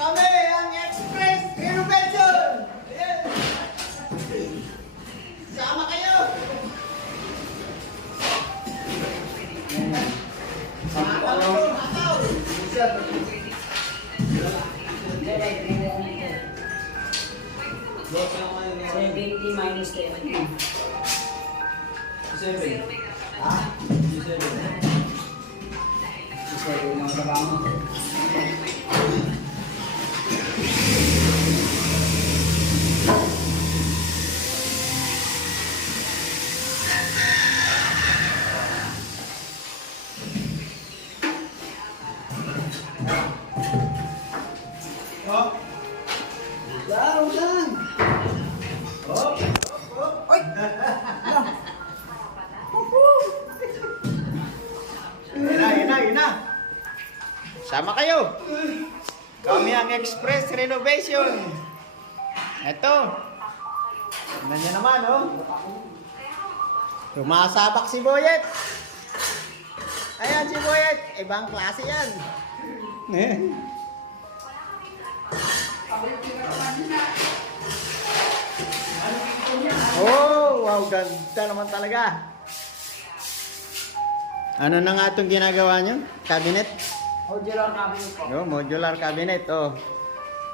Kami ang Express Renovation! Ayan. Sama kayo! Minus 70. 7. Ha? 7. Isa yung mga trabaho mo. Oh. Laro lang! Oh. Oy! Yun na. Sama kayo. Kami ang Express Renovation. Ito. Tignan niyo naman, oh. Sumasabak si Boyet. Ayan si Boyet. Ibang klase yan. Oh, wow, ganda naman talaga. Ano na nga itong ginagawa nyo? Cabinet? Modular cabinet po. Yo, modular cabinet, oh.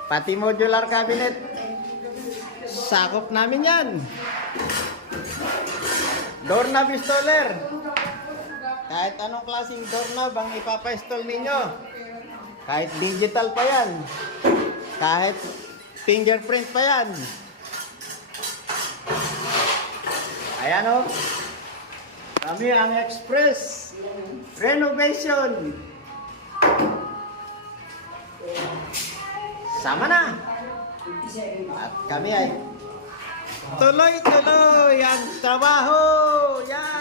Pati modular cabinet. Sakop namin yan. Doorknob installer. Kahit anong klaseng doorknob ang ipapa-install ninyo. Kahit digital pa yan. Kahit fingerprint pa yan. Ayan, oh. Kami ang Express Renovation. Sama na. At kami ay tuloy-tuloy ang trabaho. Yan.